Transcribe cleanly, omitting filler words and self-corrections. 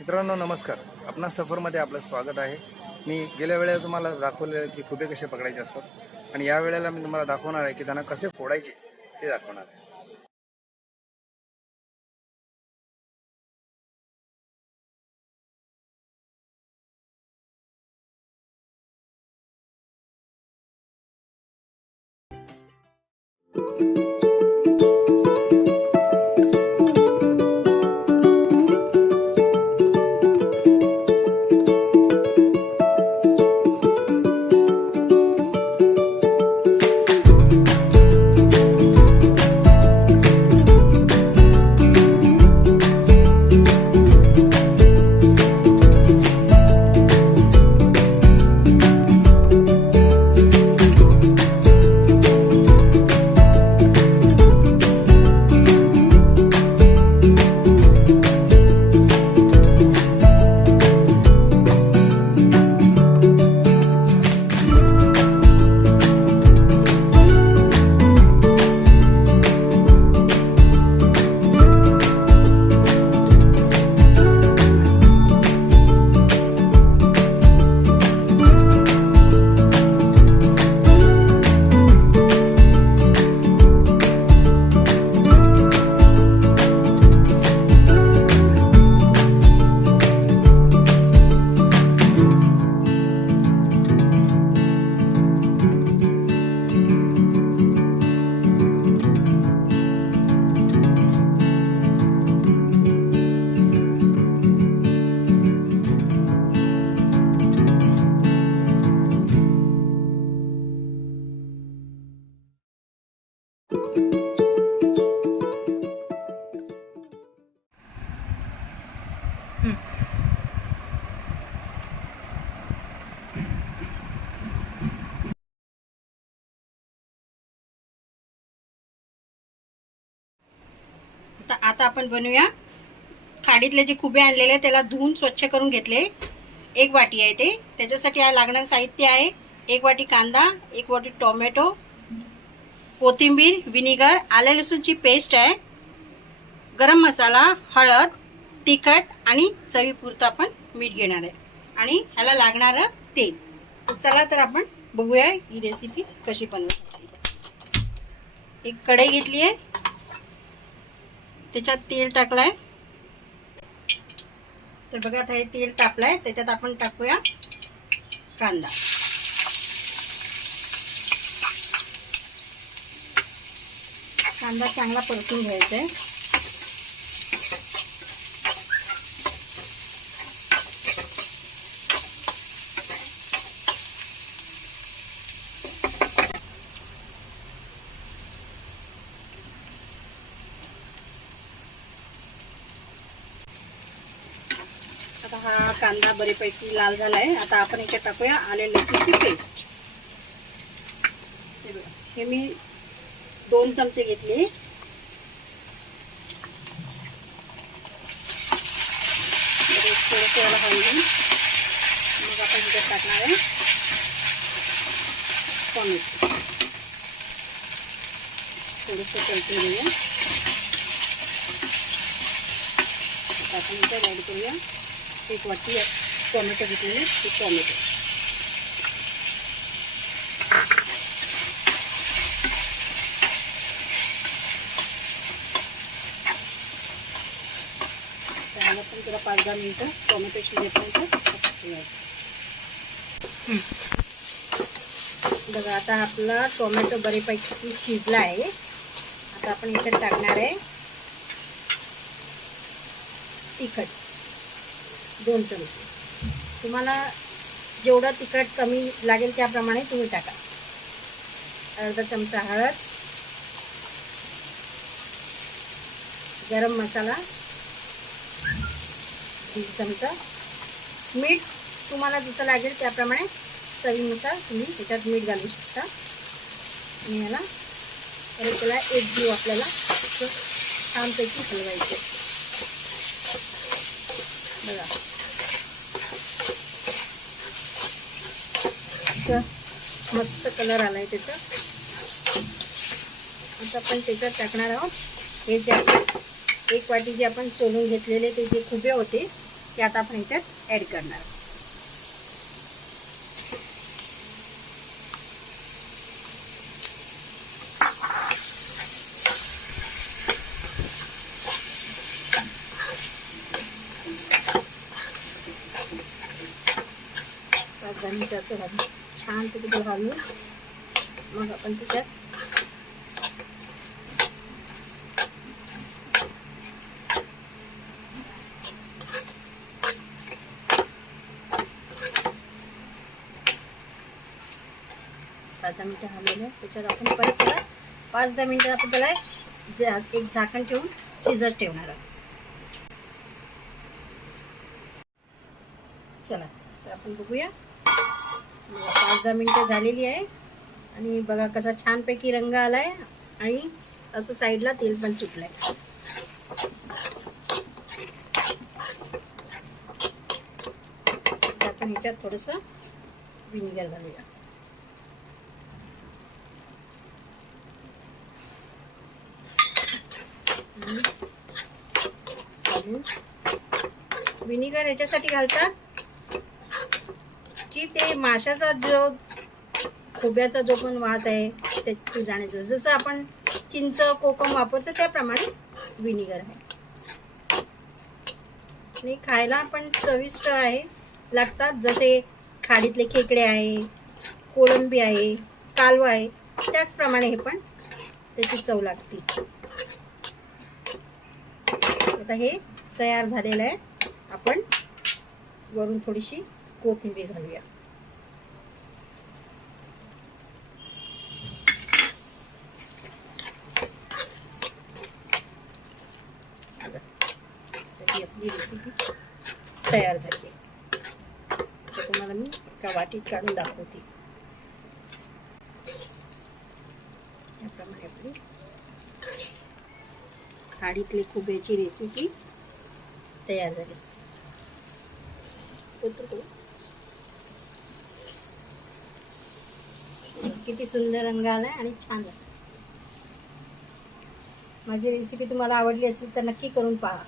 मित्रांनो नमस्कार. आपणा सफरमध्ये आपलं स्वागत आहे. मी गेल्या वेळेला तुम्हाला दाखवले की खुबे कसे पकडायचे असतात आणि या वेळेला मी तुम्हाला दाखवणार आहे की त्यांना कसे फोडायचे ते दाखवणार आहे. आता आपण बनवूया. खाडीतले जे खुबे आणलेले त्याला धुवून स्वच्छ करून घेतले. एक वाटी आहे ते. त्याच्यासाठी लागणारं साहित्य आहे 1 वाटी कांदा, 1 वाटी टोमॅटो, कोथिंबीर, विनेगर, आले लसूणची पेस्ट आहे, गरम मसाला, हळद, तिखट आणि चवीपुरतं आपण मीठ घेणार आहे आणि ह्याला लागणारं तेल. चला तर आपण बघूया ही रेसिपी कशी बनवायची. एक कढई घेतली आहे, त्याच्यात तेल टाकलाय. तर बघा आता हे तेल तापलाय, त्याच्यात आपण टाकूया कांदा. कांदा चांगला परतून घ्यायचा आहे. आता हा कांदा बरेपैकी लाल झालाय. आता आपण याच्यात टाकूया आले लसूणची पेस्ट. हे मी 2 चमचे घेतले. थोडंसं याला हलवून मग आपण याच्यात टाकणार आहे टोमॅटो. थोडंसं परतून घेऊया. आता आपण याच्यात ॲड करूया 1 वाटी टोमॅटो घेतलेले ते टोमॅटो. त्याला पण त्याला 5-10 मिनिटं टोमॅटो शिजेपर्यंत असंच ठेवायचं. बघा आता आपला टोमॅटो बरेपैकी शिजला आहे. आता आपण याच्यात टाकणार आहे तिखट 2 चमचे. तुम्हाला जेवढं तिखट कमी लागेल त्याप्रमाणे तुम्ही टाका. अर्धा चमचा हळद, गरम मसाला 1 चमचा, मीठ तुम्हाला जसं लागेल त्याप्रमाणे चवीनुसार तुम्ही त्याच्यात मीठ घालू शकता. आणि याला परत त्याला एक जीव आपल्याला असं छानपैकी हलवायचं. बघा मस्त कलर आलाय त्याचा. आता आपण त्याच्यात टाकणार आहोत हे जे 1 वाटी जे आपण सोलून घेतलेले ते जे खुबे होते ते आता आपण ह्याच्यात ॲड करणार. पाच 10 मिनिटाचं घालून छान तिथे घालून मग आपण त्याच्यात पाच 10 मिनिटं घालवलं. त्याच्यात आपण परत त्याला 5-10 मिनिटं आपण त्याला एक झाकण ठेवून शिजत ठेवणार आहोत. चला तर आपण बघूया. 5-10 मिनिटं झालेली आहे आणि बघा कसा छानपैकी रंग आलाय आणि असं साईडला तेल पण सुटलंय. आपण ह्याच्यात थोडंसं विनेगर घालूया. विनेगर याच्यासाठी घालतात की ते माशाचा जो खोब्याचा जो पण वास आहे ते जाण्याचं. जसं आपण चिंच कोकम वापरतो त्याप्रमाणे विनेगर आहे आणि खायला पण चविष्ट आहे लागतात. जसे खाडीतले खेकडे आहे, कोळंबी आहे, कालवा आहे त्याचप्रमाणे हे पण त्याची चव लागते. आता हे तयार झालेलं आहे. आपण वरून थोडीशी कोथिंबीर घालूया. आपली रेसिपी तयार झाली. तर तुम्हाला मी एका वाटीत काढून दाखवते. याप्रमाणे आपली खाडीतली खोब्याची रेसिपी तयार झाली. किती सुंदर रंग आलाय आणि छान आहे. माझी रेसिपी तुम्हाला आवडली असेल तर नक्की करून पहा.